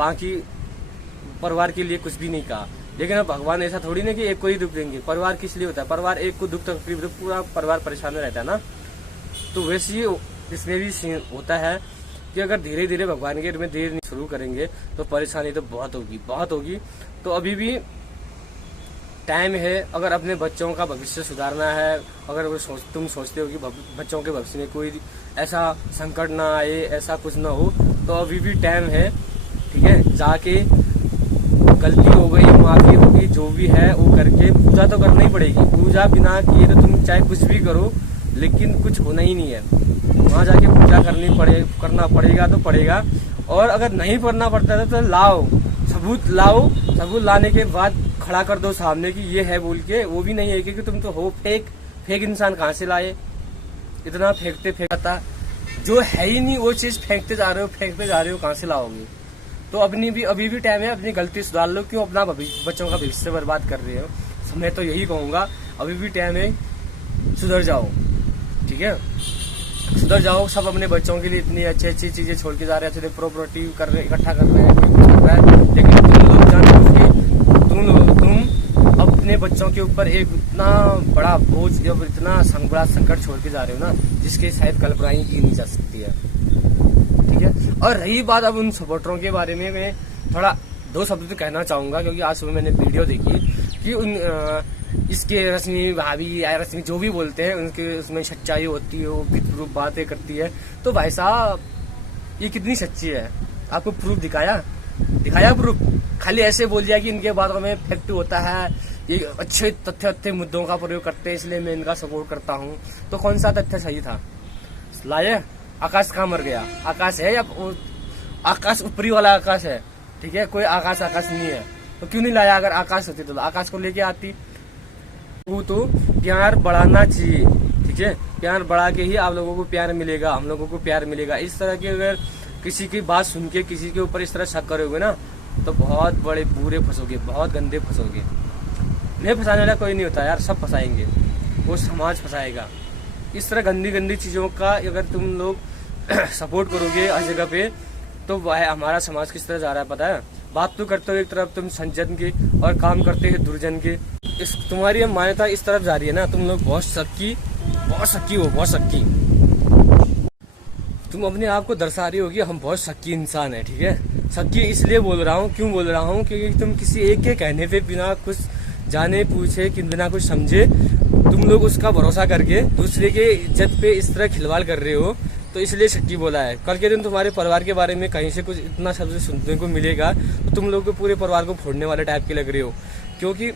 बाकी परिवार के लिए कुछ भी नहीं कहा। लेकिन अब भगवान ऐसा थोड़ी ना कि एक को ही दुख देंगे। परिवार किस लिए होता है? परिवार एक को दुख तकलीफ तो पूरा परिवार परेशान रहता है ना। तो वैसे ही इसमें भी होता है कि अगर धीरे धीरे भगवान के में देर शुरू करेंगे तो परेशानी तो बहुत होगी। तो अभी भी टाइम है। अगर अपने बच्चों का भविष्य सुधारना है, अगर तुम सोचते हो कि बच्चों के भविष्य में कोई ऐसा संकट ना आए, ऐसा कुछ ना हो, तो अभी भी टाइम है। ठीक है, जाके गलती हो गई, माफी होगी, जो भी है वो करके पूजा तो करना ही पड़ेगी। पूजा बिना किए तो तुम चाहे कुछ भी करो, लेकिन कुछ होना ही नहीं है। वहां जाके पूजा करना पड़ेगा तो पड़ेगा। और अगर नहीं करना पड़ता है तो लाओ सबूत लाने के बाद खड़ा कर दो सामने कि ये है बोल के। वो भी नहीं है क्योंकि तुम तो हो फेक इंसान। कहाँ से लाए? इतना फेंकता जो है ही नहीं वो चीज फेंकते जा रहे हो, कहाँ से लाओगे? तो अभी भी टाइम है, अपनी गलती सुधार लो। क्यों अपना बच्चों का भविष्य बर्बाद कर रहे हो? मैं तो यही कहूंगा, अभी भी टाइम है, सुधर जाओ। ठीक है, सुधर जाओ। सब अपने बच्चों के लिए इतनी अच्छी चीजें छोड़ के जा रहे हैं, प्रॉपर्टी इकट्ठा कर रहे हैं, कोई कुछ कर रहा है। लेकिन तुम लोग जानते हो कि तुम अपने बच्चों के ऊपर एक इतना बड़ा बोझ, इतना बड़ा संकट छोड़ के जा रहे हो ना, जिसके शायद कल्पना ही की नहीं जा सकती है। ठीक है, और रही बात अब उन सपोर्टरों के बारे में, मैं थोड़ा 2 शब्द तो कहना चाहूंगा। क्योंकि आज सुबह मैंने वीडियो देखी कि इसके रश्मि भाभी या रश्मि जो भी बोलते हैं, उनके उसमें सच्चाई होती है, वो विद बातें करती है। तो भाई साहब ये कितनी सच्ची है? आपको प्रूफ दिखाया प्रूफ? खाली ऐसे बोल दिया कि इनके बातों में फैक्ट होता है, ये अच्छे तथ्य मुद्दों का प्रयोग करते हैं, इसलिए मैं इनका सपोर्ट करता हूँ। तो कौन सा तथ्य सही था? लाए आकाश कहाँ मर गया? आकाश है या आकाश ऊपरी वाला आकाश है? ठीक है, कोई आकाश नहीं है। तो क्यों नहीं लाया? अगर आकाश होती तो आकाश को लेके आती। वो तो प्यार बढ़ाना चाहिए। ठीक है, प्यार बढ़ा के ही आप लोगों को प्यार मिलेगा, हम लोगों को प्यार मिलेगा। इस तरह की अगर किसी की बात सुन के किसी के ऊपर इस तरह शक करोगे ना, तो बहुत बड़े बुरे फंसोगे, बहुत गंदे फंसोगे। नहीं फंसाने वाला कोई नहीं होता यार, सब फंसाएंगे, वो समाज फंसाएगा। इस तरह गंदी चीजों का अगर तुम लोग सपोर्ट करोगे हर जगह पे, तो हमारा समाज किस तरह जा रहा है पता है? बात तो करते हो एक तरफ तुम संजन के और काम करते हैं दुर्जन के। तुम्हारी मान्यता इस तरफ जा रही है ना, तुम लोग बहुत शक्की तुम अपने आप को दर्शा रही हो कि हम बहुत शक्की इंसान है। ठीक है, शक्की इसलिए बोल रहा हूँ, क्यों बोल रहा हूँ? क्योंकि तुम किसी एक के कहने पे बिना कुछ जाने पूछे कि बिना कुछ समझे तुम लोग उसका भरोसा करके दूसरे के इज्जत पे इस तरह खिलवाड़ कर रहे हो, तो इसलिए शक्की बोला है। कल के दिन तुम्हारे परिवार के बारे में कहीं से कुछ इतना शब्द सुनने को मिलेगा तो तुम लोग पूरे परिवार को फोड़ने वाले टाइप के लग रहे हो। क्योंकि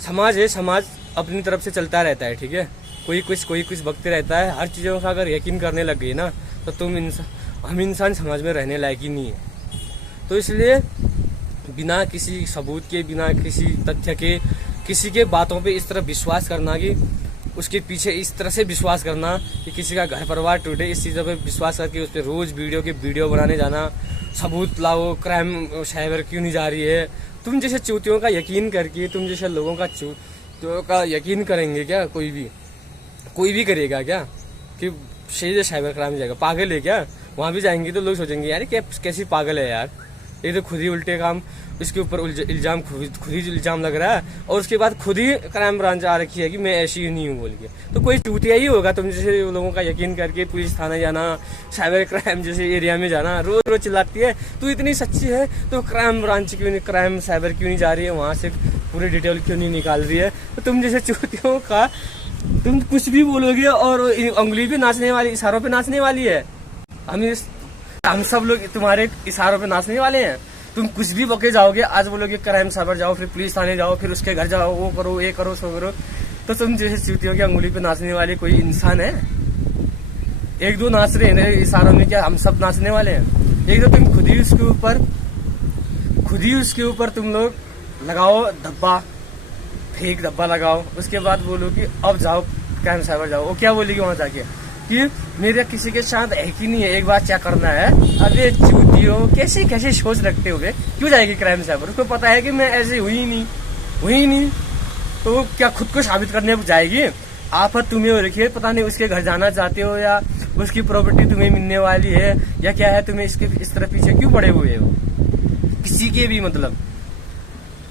समाज है, समाज अपनी तरफ से चलता रहता है। ठीक है, कोई कुछ बकते रहता है। हर चीजों का अगर यकीन करने लग गई ना, तो हम इंसान समाज में रहने लायक ही नहीं है। तो इसलिए बिना किसी सबूत के, बिना किसी तथ्य के, किसी के बातों पे इस तरह विश्वास करना कि उसके पीछे इस तरह से विश्वास करना कि किसी का घर परिवार टूटे, इस चीज़ों पे विश्वास करके उस पर रोज वीडियो बनाने जाना, सबूत लाओ, क्राइम साइबर क्यों नहीं जा रही है? तुम जैसे चूतियों का यकीन करके, तुम जैसे लोगों का यकीन करेंगे क्या? कोई भी करेगा क्या कि सीधे साइबर क्राइम जाएगा? पागल है क्या? वहां भी जाएंगे तो लोग सोचेंगे यार कैसी पागल है यार, ये तो खुद ही उल्टे काम, इसके ऊपर इल्जाम खुद ही इल्जाम लग रहा है, और उसके बाद खुद ही क्राइम ब्रांच आ रखी है कि मैं ऐसी नहीं हूँ बोल के। तो कोई चूतिया ही होगा तुम जैसे लोगों का यकीन करके पुलिस थाने जाना, साइबर क्राइम जैसे एरिया में जाना, रोज चिल्लाती है तू इतनी सच्ची है तो क्राइम ब्रांच क्यों नहीं, क्राइम साइबर क्यों नहीं जा रही है, वहां से पूरी डिटेल क्यों नहीं निकाल रही है? तो तुम जैसे चूतियों का तुम कुछ भी बोलोगे और उंगली पे नाचने वाली, इशारों पे नाचने वाली है। हम सब लोग तुम्हारे इशारों पे नाचने वाले हैं। तुम कुछ भी बके जाओगे, आज बोलोगे क्राइम साइबर जाओ, फिर पुलिस थाने जाओ, फिर उसके घर जाओ, वो करो, ये करो, सो करो। तो तुम जैसे चूतियों की अंगुली पे नाचने वाले कोई इंसान है? 1-2 नाच रहे हैं इशारों में, क्या हम सब नाचने वाले हैं? एक तो तुम खुद ही उसके ऊपर तुम लोग लगाओ धब्बा, फेक धब्बा लगाओ, उसके बाद बोलो कि अब जाओ क्राइम साइबर जाओ। वो क्या बोलेगी वहां जाके कि मेरे किसी के साथ है कि नहीं है, एक बार चेक करना है। अरे चूतियों, कैसी सोच रखते हुए क्यों जाएगी क्राइम साइबर? उसको पता है कि मैं ऐसे हुई नहीं, तो वो क्या खुद को साबित करने जाएगी? आफत तुम्हें हो रखी है, पता नहीं उसके घर जाना चाहते हो या उसकी प्रॉपर्टी तुम्हें मिलने वाली है या क्या है, तुम्हें इसके इस तरह पीछे क्यों पड़े हुए हो? किसी के भी, मतलब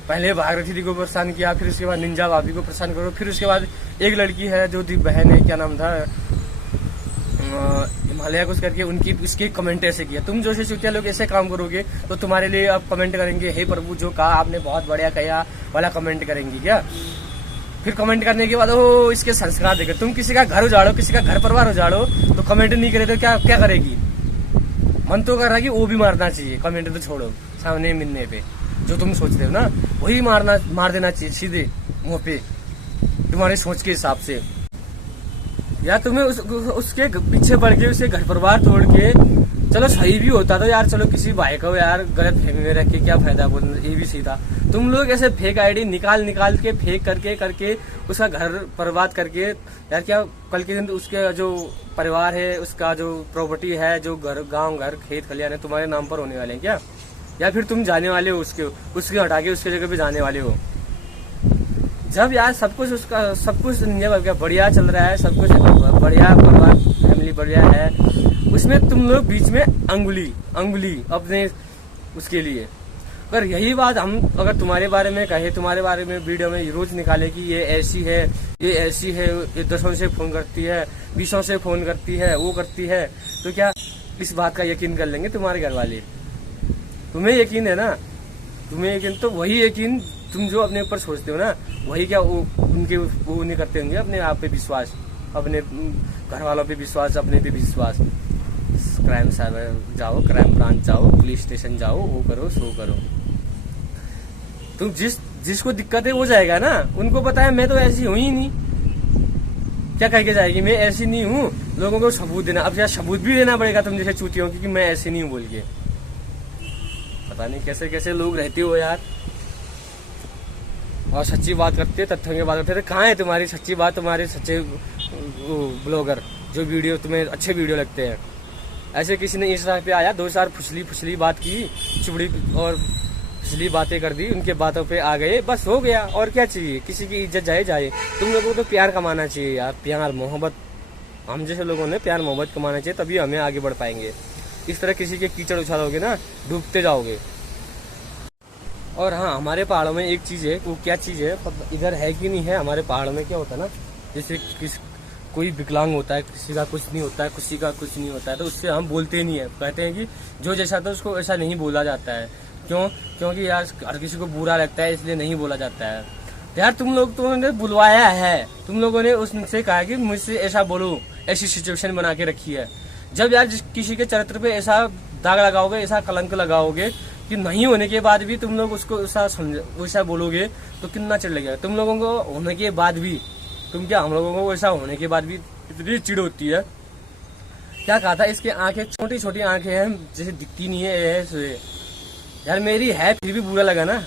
पहले भागीरथी दी को परेशान किया, फिर उसके बाद निंजा भाभी को परेशान करो, फिर उसके बाद एक लड़की है जो बहन है, क्या नाम था, हिमालय कुछ करके, उनकी उसके कमेंट ऐसे किया। तुम जो चुतिया लोग ऐसे काम करोगे तो तुम्हारे लिए अब कमेंट करेंगे, हे प्रभु जो कहा आपने बहुत बढ़िया कहा वाला कमेंट करेंगे क्या। फिर कमेंट करने के बाद ओ इसके संस्कार देखे। तुम किसी का घर उजाड़ो, किसी का घर परिवार उजाड़ो तो कमेंट नहीं करे तो क्या क्या करेगी। मन तो कर रहा है कि वो भी मारना चाहिए, कमेंट तो छोड़ो, सामने मिलने पे जो तुम सोच रहे हो ना वही मार देना चाहिए सीधे मुंह पे, तुम्हारे सोच के हिसाब से। या तुम्हें उसके पीछे पड़ के उसके घर परिवार तोड़ के, चलो सही भी होता तो यार, चलो किसी भाई को यार गलत फहमी में रख के क्या फायदा बोलना, ये भी सही था। तुम लोग ऐसे फेक आईडी निकाल के फेक करके उसका घर बर्बाद करके, यार क्या कल के दिन उसके जो परिवार है, उसका जो प्रॉपर्टी है, जो घर गांव घर खेत खलियान है, तुम्हारे नाम पर होने वाले हैं क्या। या फिर तुम जाने वाले हो उसके हटा के उसके जगह पे जाने वाले हो। जब यार सब कुछ उसका सब कुछ बढ़िया चल रहा है, सब कुछ बढ़िया परिवार फैमिली बढ़िया है, उसमें तुम लोग बीच में अंगुली अपने उसके लिए। अगर यही बात हम अगर तुम्हारे बारे में कहे, तुम्हारे बारे में वीडियो में रोज निकाले कि ये ऐसी है, ये ऐसी है, ये 10 से फोन करती है, 20 से फोन करती है, वो करती है, तो क्या इस बात का यकीन कर लेंगे तुम्हारे घर वाले। तुम्हें यकीन है ना, तुम्हें यकीन, तो वही यकीन तुम जो अपने ऊपर सोचते हो ना, वही क्या वो नहीं करते होंगे अपने आप पे विश्वास, अपने घर वालों पे विश्वास, अपने पे विश्वास। क्राइम साइबर जाओ, क्राइम ब्रांच जाओ, पुलिस स्टेशन जाओ, वो करो सो करो। तुम जिसको दिक्कत है वो जाएगा ना, उनको पता है मैं तो ऐसी हूं ही नहीं, क्या कह के जाएगी मैं ऐसी नहीं हूँ। लोगों को सबूत देना, अब यार सबूत भी देना पड़ेगा तुम जैसे चूतियों की कि मैं ऐसी नहीं हूँ बोल के। पता नहीं कैसे कैसे लोग रहते हो यार, और सच्ची बात करते, तथ्यों की बात करते। कहाँ है तुम्हारी सच्ची बात, तुम्हारे सच्चे ब्लॉगर जो वीडियो तुम्हें अच्छे वीडियो लगते हैं। ऐसे किसी ने इंस्टा पे आया, 2-4 फुसली बात की, चुबड़ी और फुसली बातें कर दी, उनके बातों पे आ गए, बस हो गया। और क्या चाहिए, किसी की इज्जत जाए। तुम लोगों को तो प्यार कमाना चाहिए यार, प्यार मोहब्बत। हम जैसे लोगों ने प्यार मोहब्बत कमाना चाहिए, तभी हमें आगे बढ़ पाएंगे। इस तरह किसी के कीचड़ उछालोगे ना, डूबते जाओगे। और हाँ, हमारे पहाड़ों में एक चीज है, वो क्या चीज है इधर है कि नहीं है, हमारे पहाड़ों में क्या होता है ना, जैसे कोई विकलांग होता है, किसी का कुछ नहीं होता है, किसी का कुछ नहीं होता है, तो उससे हम बोलते नहीं है। कहते हैं कि जो जैसा था उसको ऐसा नहीं बोला जाता है। क्योंकि यार हर किसी को बुरा लगता है, इसलिए नहीं बोला जाता है। यार तुम लोगों ने बुलवाया है, तुम लोगों ने उससे कहा कि मुझसे ऐसा बोलो, ऐसी सिचुएशन बना के रखी है। जब यार किसी के चरित्र पे ऐसा दाग लगाओगे, ऐसा कलंक लगाओगे कि नहीं होने के बाद भी तुम लोग उसको वैसा बोलोगे, तो कितना चिढ़ लगेगा तुम लोगों को। होने के बाद भी तुम क्या, हम लोगों को वैसा होने के बाद भी इतनी चिढ़ होती है। क्या कहा था, इसके आंखें छोटी छोटी आंखें हैं, जैसे दिखती नहीं है यार। मेरी है फिर भी बुरा लगा ना,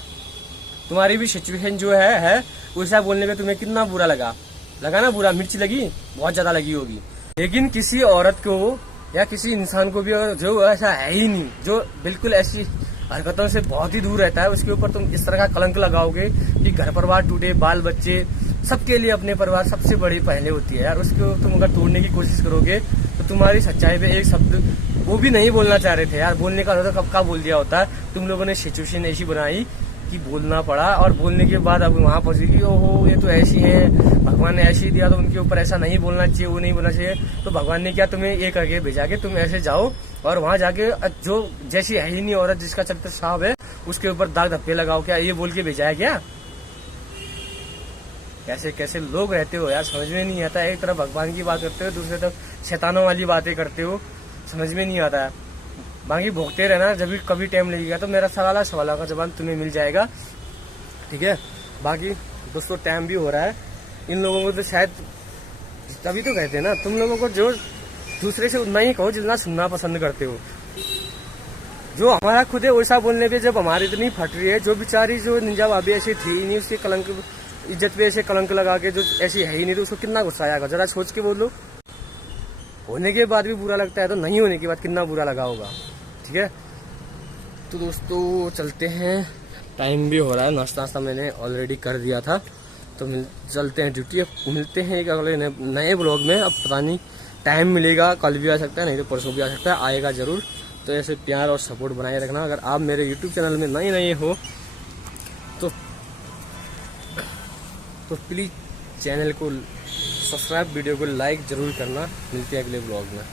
तुम्हारी भी सिचुएशन जो है वैसा बोलने पे तुम्हें कितना बुरा लगा ना, बुरा मिर्ची लगी, बहुत ज्यादा लगी होगी। लेकिन किसी औरत को या किसी इंसान को भी जो ऐसा है ही नहीं, जो बिल्कुल ऐसी हरकतों से बहुत ही दूर रहता है, उसके ऊपर तुम इस तरह का कलंक लगाओगे कि घर परिवार टूटे, बाल बच्चे, सबके लिए अपने परिवार सबसे बड़ी पहले होती है यार। उसको तुम अगर तोड़ने की कोशिश करोगे तो तुम्हारी सच्चाई पे एक शब्द वो भी नहीं बोलना चाह रहे थे यार, बोलने का होता कब का बोल दिया होता। तुम लोगों ने सिचुएशन ऐसी बनाई कि बोलना पड़ा, और बोलने के बाद अब वहां पहुंची कि ओहो ये तो ऐसी है, भगवान ने ऐसी दिया तो उनके ऊपर ऐसा नहीं बोलना चाहिए, वो नहीं बोलना चाहिए। तो भगवान ने क्या तुम्हें ये करके भेजा कि तुम ऐसे जाओ और वहां जाके जो जैसी है ही नहीं औरत, जिसका चरित्र साफ है, उसके ऊपर दाग धब्बे लगाओ, क्या ये बोल के भेजा है क्या। कैसे कैसे लोग रहते हो यार, समझ में नहीं आता। एक तरफ भगवान की बात करते हो, दूसरी तरफ शैतानों वाली बातें करते हो, समझ में नहीं आता है। बाकी भोगते रहना, जब भी कभी टाइम लगेगा तो मेरा सवाल का जवाब तुम्हें मिल जाएगा, ठीक है। बाकी दोस्तों टाइम भी हो रहा है, इन लोगों को तो शायद तभी तो कहते हैं ना, तुम लोगों को जो दूसरे से उतना ही कहो जितना सुनना पसंद करते हो। जो हमारा खुद है वैसा बोलने पे जब हमारी इतनी फट रही है, जो बेचारी जो निंजा भाभी ऐसी थी ही नहीं, उसके कलंक इज्जत पे ऐसे कलंक लगा के जो ऐसी है ही नहीं, तो उसको कितना गुस्सा आएगा, जरा सोच के बोलो। होने के बाद भी बुरा लगता है तो नहीं होने के बाद कितना बुरा लगा होगा, ठीक है। तो दोस्तों चलते हैं, टाइम भी हो रहा है, नाश्ता मैंने ऑलरेडी कर दिया था, तो चलते हैं ड्यूटी। मिलते हैं एक अगले नए ब्लॉग में। अब पता नहीं टाइम मिलेगा, कल भी आ सकता है, नहीं तो परसों भी आ सकता है, आएगा जरूर। तो ऐसे प्यार और सपोर्ट बनाए रखना। अगर आप मेरे यूट्यूब चैनल में नए हो तो प्लीज़ चैनल को सब्सक्राइब, वीडियो को लाइक ज़रूर करना। मिलते हैं अगले ब्लॉग में।